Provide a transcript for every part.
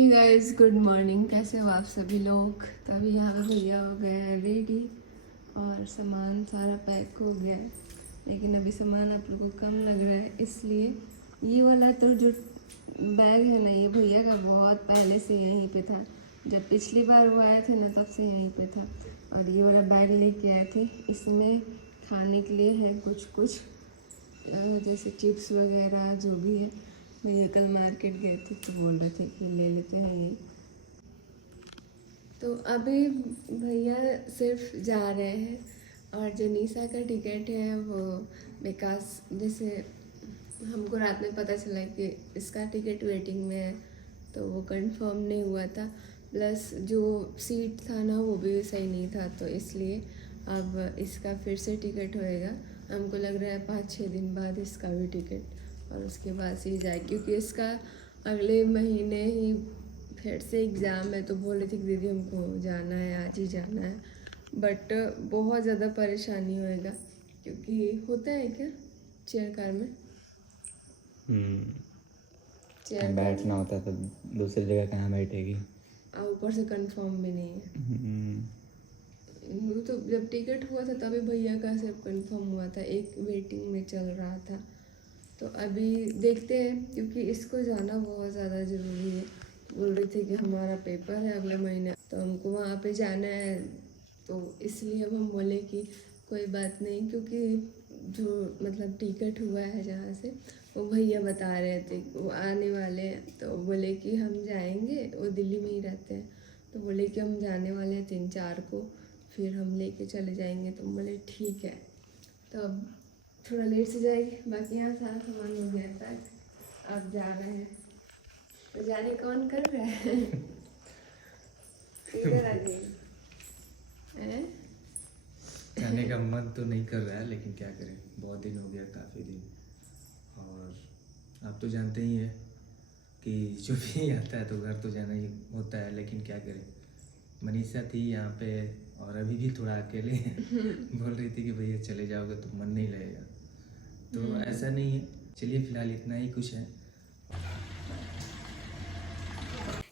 Guys good morning. कैसे हो आप सभी लोग? तो अभी यहाँ पे भैया हो गए हैं रेडी और सामान सारा पैक हो गया है, लेकिन अभी सामान आप लोगों को कम लग रहा है, इसलिए ये वाला तो जो बैग है ना, ये भैया का बहुत पहले से यहीं पे था। जब पिछली बार वो आए थे ना, तब से यहीं पे था। और ये वाला बैग लेके आए थे, इसमें खाने के लिए है कुछ कुछ जैसे चिप्स वगैरह जो भी है। भैया कल मार्केट गए थे तो बोल रहे थे कि ले लेते हैं ये। तो अभी भैया सिर्फ जा रहे हैं, और जो निशा का टिकट है वो विकास, जैसे हमको रात में पता चला कि इसका टिकट वेटिंग में है, तो वो कंफर्म नहीं हुआ था। प्लस जो सीट था ना वो भी सही नहीं था, तो इसलिए अब इसका फिर से टिकट होएगा। हमको लग रहा है 5-6 दिन बाद इसका भी टिकट, और उसके बाद से ही जाए, क्योंकि इसका अगले महीने ही फिर से एग्ज़ाम है। तो बोल रही थी कि दीदी हमको जाना है, आज ही जाना है, बट बहुत ज़्यादा परेशानी होएगा, क्योंकि होता है क्या चेयर कार में चेयर बैठना होता है तो दूसरी जगह कहाँ बैठेगी, और ऊपर से कंफर्म भी नहीं है। वो तो जब टिकट हुआ था तभी भैया का सिर्फ कंफर्म हुआ था, एक वेटिंग में चल रहा था। तो अभी देखते हैं, क्योंकि इसको जाना बहुत ज़्यादा ज़रूरी है। बोल रही थी कि हमारा पेपर है अगले महीने, तो हमको वहाँ पे जाना है। तो इसलिए अब हम बोले कि कोई बात नहीं, क्योंकि जो मतलब टिकट हुआ है जहाँ से, वो भैया बता रहे थे वो आने वाले हैं। तो बोले कि हम जाएंगे, वो दिल्ली में ही रहते हैं, तो बोले कि हम जाने वाले हैं 3-4 को, फिर हम लेके चले जाएंगे। तो बोले ठीक है। तो अब थोड़ा लेट से जाएगी, बाकी यहाँ सारा सामान हो गया पैक, अब जा रहे हैं। तो जाने कौन कर रहा है? इधर आ जाइए। जाने का मन तो नहीं कर रहा है, लेकिन क्या करें, बहुत दिन हो गया, काफ़ी दिन। और आप तो जानते ही हैं कि जो भी आता है तो घर तो जाना ही होता है, लेकिन क्या करें। मनीषा थी यहाँ पे और अभी भी थोड़ा अकेले बोल रही थी कि भैया चले जाओगे तो मन नहीं लगेगा, तो ऐसा नहीं है। चलिए फिलहाल इतना ही कुछ है।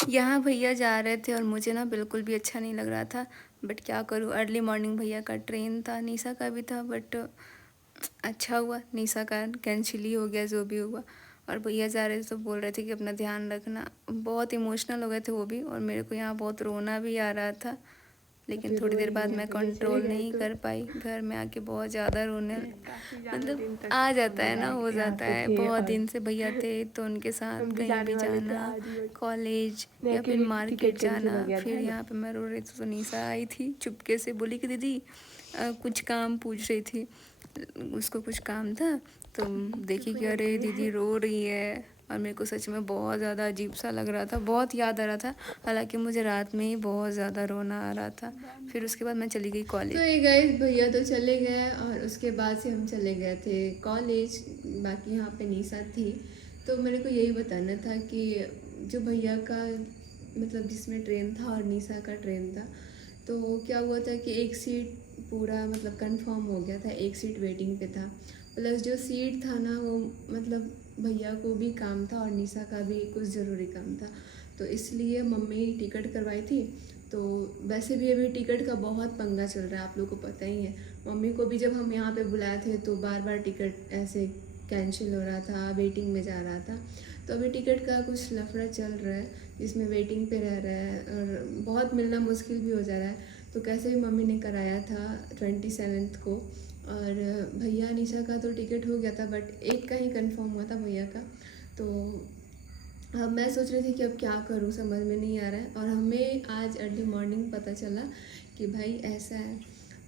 यहाँ भैया जा रहे थे और मुझे ना बिल्कुल भी अच्छा नहीं लग रहा था, बट क्या करूँ, अर्ली मॉर्निंग भैया का ट्रेन था, निशा का भी था, बट अच्छा हुआ निशा का कैंसिल ही हो गया, जो भी हुआ। और भैया जा रहे थे तो बोल रहे थे कि अपना ध्यान रखना। बहुत इमोशनल हो गए थे वो भी, और मेरे को यहाँ बहुत रोना भी आ रहा था, लेकिन थोड़ी देर बाद मैं कंट्रोल नहीं कर पाई। घर में आके बहुत ज़्यादा रोने, मतलब आ जाता है ना, हो जाता है। बहुत दिन से भैया थे तो उनके साथ कहीं भी जाना, कॉलेज या फिर मार्केट जाना। फिर यहाँ पे मैं रो रही थी तो निशा आई थी चुपके से, बोली कि दीदी कुछ काम पूछ रही थी, उसको कुछ काम था। तो देखी कि अरे दीदी रो रही है, और मेरे को सच में बहुत ज़्यादा अजीब सा लग रहा था, बहुत याद आ रहा था। हालांकि मुझे रात में ही बहुत ज़्यादा रोना आ रहा था। फिर उसके बाद मैं चली गई कॉलेज। तो ये गाइस भैया तो चले गए, और उसके बाद से हम चले गए थे कॉलेज। बाकी यहाँ पे निशा थी। तो मेरे को यही बताना था कि जो भैया का मतलब जिसमें ट्रेन था और निशा का ट्रेन था, तो क्या हुआ था कि एक सीट पूरा मतलब कंफर्म हो गया था, एक सीट वेटिंग पे था। प्लस जो सीट था ना वो मतलब भैया को भी काम था और निशा का भी कुछ ज़रूरी काम था, तो इसलिए मम्मी टिकट करवाई थी। तो वैसे भी अभी टिकट का बहुत पंगा चल रहा है, आप लोग को पता ही है। मम्मी को भी जब हम यहाँ पे बुलाए थे तो बार बार टिकट ऐसे कैंसिल हो रहा था, वेटिंग में जा रहा था। तो अभी टिकट का कुछ लफड़ा चल रहा है, जिसमें वेटिंग पे रह रहा है और बहुत मिलना मुश्किल भी हो जा रहा है। तो कैसे भी मम्मी ने कराया था 27 को, और भैया निशा का तो टिकट हो गया था, बट एक का ही कंफर्म हुआ था भैया का। तो अब मैं सोच रही थी कि अब क्या करूँ, समझ में नहीं आ रहा है। और हमें आज अर्ली मॉर्निंग पता चला कि भाई ऐसा है।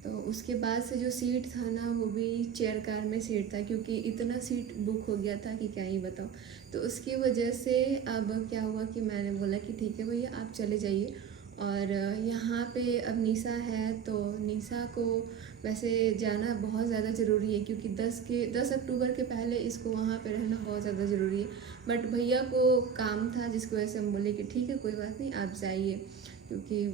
तो उसके बाद से जो सीट था ना वो भी चेयर कार में सीट था, क्योंकि इतना सीट बुक हो गया था कि क्या ही बताऊँ। तो उसकी वजह से अब क्या हुआ कि मैंने बोला कि ठीक है भैया आप चले जाइए। और यहाँ पे अब निशा है, तो निशा को वैसे जाना बहुत ज़्यादा ज़रूरी है, क्योंकि 10 अक्टूबर के पहले इसको वहाँ पे रहना बहुत ज़्यादा ज़रूरी है। बट भैया को काम था, जिसकी वजह से हम बोले कि ठीक है कोई बात नहीं आप जाइए, क्योंकि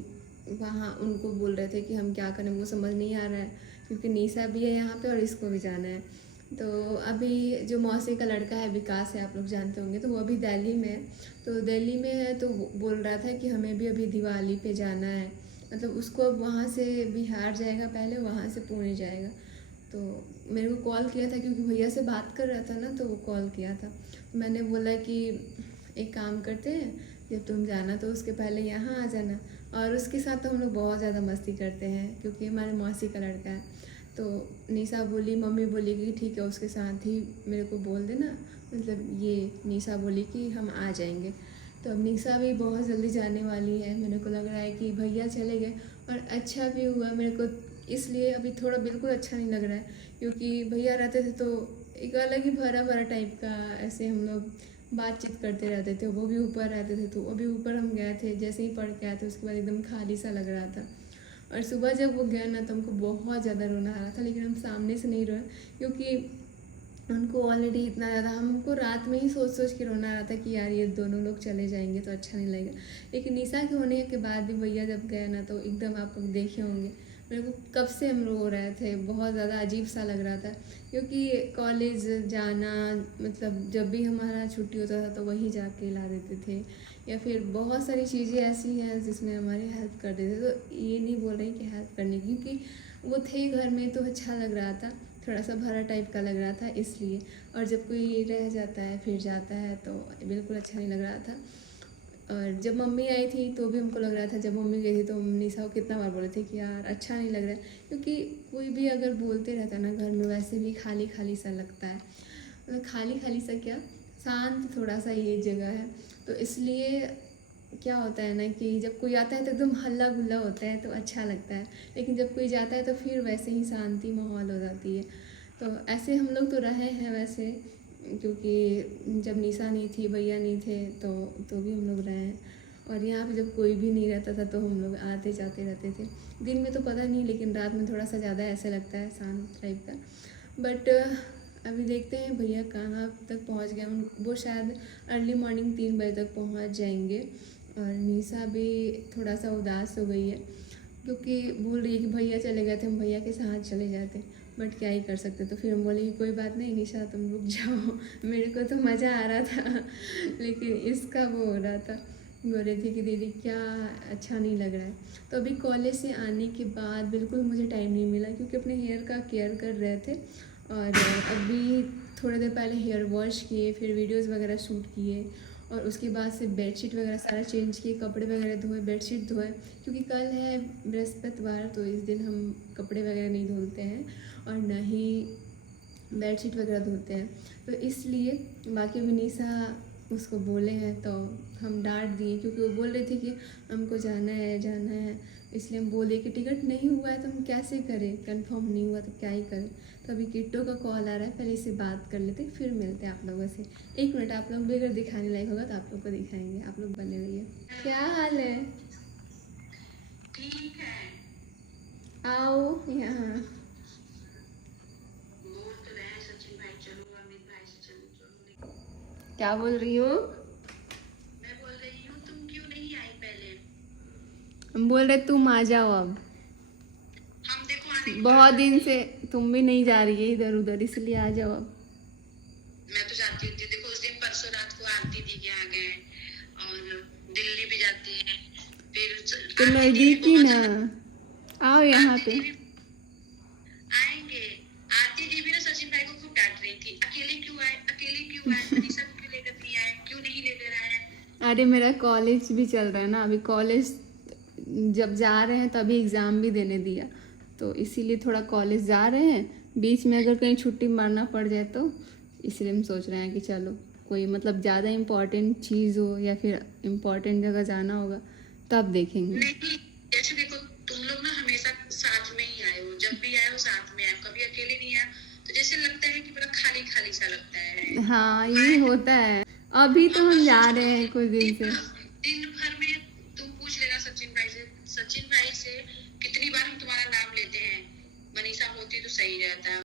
वहाँ उनको बोल रहे थे कि हम क्या करें, वो समझ नहीं आ रहा है, क्योंकि निशा भी है यहाँ पे और इसको भी जाना है। तो अभी जो मौसी का लड़का है विकास है, आप लोग जानते होंगे, तो वो अभी दिल्ली में है। तो दिल्ली में है तो वो बोल रहा था कि हमें भी अभी दिवाली पे जाना है, मतलब उसको अब वहाँ से बिहार जाएगा पहले, वहाँ से पुणे जाएगा। तो मेरे को कॉल किया था क्योंकि भैया से बात कर रहा था ना, तो वो कॉल किया था। मैंने बोला कि एक काम करते हैं, जब तुम जाना तो उसके पहले यहाँ आ जाना। और उसके साथ तो हम लोग बहुत ज़्यादा मस्ती करते हैं क्योंकि हमारे मौसी का लड़का है। तो निशा बोली, मम्मी बोली कि ठीक है उसके साथ ही मेरे को बोल देना, मतलब ये निशा बोली कि हम आ जाएंगे। तो अब निशा भी बहुत जल्दी जाने वाली है। मेरे को लग रहा है कि भैया चले गए और अच्छा भी हुआ मेरे को, इसलिए अभी थोड़ा बिल्कुल अच्छा नहीं लग रहा है क्योंकि भैया रहते थे तो एक अलग ही भरा भरा टाइप का ऐसे हम लोग बातचीत करते रहते थे। वो भी ऊपर रहते थे, तो अभी ऊपर हम गए थे, जैसे ही पढ़ के आए थे उसके बाद एकदम खाली सा लग रहा था। और सुबह जब वो गया ना तो हमको बहुत ज़्यादा रोना आ रहा था, लेकिन हम सामने से नहीं रोए क्योंकि उनको ऑलरेडी इतना ज़्यादा, हमको रात में ही सोच सोच के रोना आ रहा था कि यार ये दोनों लोग चले जाएंगे तो अच्छा नहीं लगेगा। लेकिन निशा के होने के बाद भी भैया जब गए ना तो एकदम आप लोग देखे होंगे, मेरे को कब से हम रो रहे थे, बहुत ज़्यादा अजीब सा लग रहा था क्योंकि कॉलेज जाना, मतलब जब भी हमारा छुट्टी होता था तो वहीं जाके ला देते थे, या फिर बहुत सारी चीज़ें ऐसी हैं जिसमें हमारी हेल्प कर देते। तो ये नहीं बोल रही कि हेल्प करने की, क्योंकि वो थे घर में तो अच्छा लग रहा था, थोड़ा सा भरा टाइप का लग रहा था इसलिए। और जब कोई रह जाता है फिर जाता है तो बिल्कुल अच्छा नहीं लग रहा था। और जब मम्मी आई थी तो भी हमको लग रहा था, जब मम्मी गई थी तो निशा को कितना बार बोले थे कि यार अच्छा नहीं लग रहा है, क्योंकि कोई भी अगर बोलते रहता है ना घर में, वैसे भी खाली खाली सा लगता है। मतलब खाली खाली सा क्या, शांत थोड़ा सा ये जगह है। तो इसलिए क्या होता है ना कि जब कोई आता है तो एकदम हल्ला गुल्ला होता है तो अच्छा लगता है, लेकिन जब कोई जाता है तो फिर वैसे ही शांति माहौल हो जाती है। तो ऐसे हम लोग तो रहे हैं वैसे, क्योंकि जब निशा नहीं थी, भैया नहीं थे तो भी हम लोग रहे हैं। और यहाँ पे जब कोई भी नहीं रहता था तो हम लोग आते जाते रहते थे। दिन में तो पता नहीं, लेकिन रात में थोड़ा सा ज़्यादा ऐसे लगता है शांत टाइप का। बट अभी देखते हैं भैया कहाँ तक पहुँच गए। वो शायद अर्ली मॉर्निंग 3 बजे तक पहुँच जाएंगे। और निशा भी थोड़ा सा उदास हो गई है क्योंकि बोल रही है कि भैया चले गए थे, हम भैया के साथ चले जाते, बट क्या ही कर सकते। तो फिर हम बोले कि कोई बात नहीं निशा तुम रुक जाओ। मेरे को तो मज़ा आ रहा था लेकिन इसका वो हो रहा था, बोल रही थी कि दीदी क्या अच्छा नहीं लग रहा है। तो अभी कॉलेज से आने के बाद बिल्कुल मुझे टाइम नहीं मिला क्योंकि अपने हेयर का केयर कर रहे थे। और अभी थोड़ी देर पहले हेयर वॉश किए, फिर वीडियोज़ वगैरह शूट किए और उसके बाद से बेडशीट वगैरह सारा चेंज किए, कपड़े वगैरह धोए, बेडशीट धोए, क्योंकि कल है बृहस्पतिवार तो इस दिन हम कपड़े वगैरह नहीं धुलते हैं और ना ही बेडशीट वगैरह धोते हैं। तो इसलिए बाकी अभी निशा उसको बोले हैं तो हम डांट दिए क्योंकि वो बोल रही थी कि हमको जाना है, इसलिए हम बोले कि टिकट नहीं हुआ है तो हम कैसे करें, कंफर्म नहीं हुआ तो क्या ही करें। तो अभी किट्टो का कॉल आ रहा है, पहले इससे बात कर लेते फिर मिलते हैं आप लोगों से। 1 मिनट, आप लोग भी अगर दिखाने लायक होगा तो आप लोग को दिखाएंगे, आप लोग बने रहिए। क्या हाल है? ठीक है। आओ यहाँ। बोल तो रहे हैं सचिन भाई चलो, अमित भाई से चलो चलो, क्या बोल रही हो? मैं बोल रही हूँ तुम क्यों नहीं आई पहले? हम बोल रहे तुम आ जाओ अब, हम देखो आने बहुत दिन से तुम भी नहीं जा रही है इधर उधर, इसलिए आ जाओ अब। मैं तो जाती हूँ, देखो उस दिन परसों रात को आरती दी के आ गए और दिल्ली भी जाती है, फिर तो आरती दी भी नजदीक ही बहुत ना, आओ यहाँ आरती पे। दी भी आएंगे। आरती दी भी ना सचिन भाई को खूब डांट रही थी, अकेले क्यों आए, अकेले क्यों आए, मनीषा को क्यों लेकर नहीं आए, क्यों नहीं लेकर आए। अरे मेरा कॉलेज भी चल रहा है ना, अभी कॉलेज जब जा रहे हैं तो अभी एग्ज़ाम भी देने दिया, तो इसीलिए थोड़ा कॉलेज जा रहे हैं। बीच में अगर कहीं छुट्टी मारना पड़ जाए तो इसलिए हम सोच रहे हैं कि चलो कोई मतलब ज़्यादा इम्पोर्टेंट चीज़ हो या फिर इम्पोर्टेंट जगह जाना होगा तब देखेंगे। नहीं जैसे देखो तुम लोग ना हमेशा साथ में ही आए हो, जब भी आए हो साथ में आए हो, कभी अकेले नहीं आए, तो जैसे लगता है कि पूरा खाली खाली सा लगता है। हाँ ये होता है, अभी तो हम जा रहे हैं कुछ दिन से। दिन भर में तुम पूछ लेना सचिन भाई से कितनी बार हम तुम्हारा नाम लेते हैं, मनीषा होती तो सही रहता।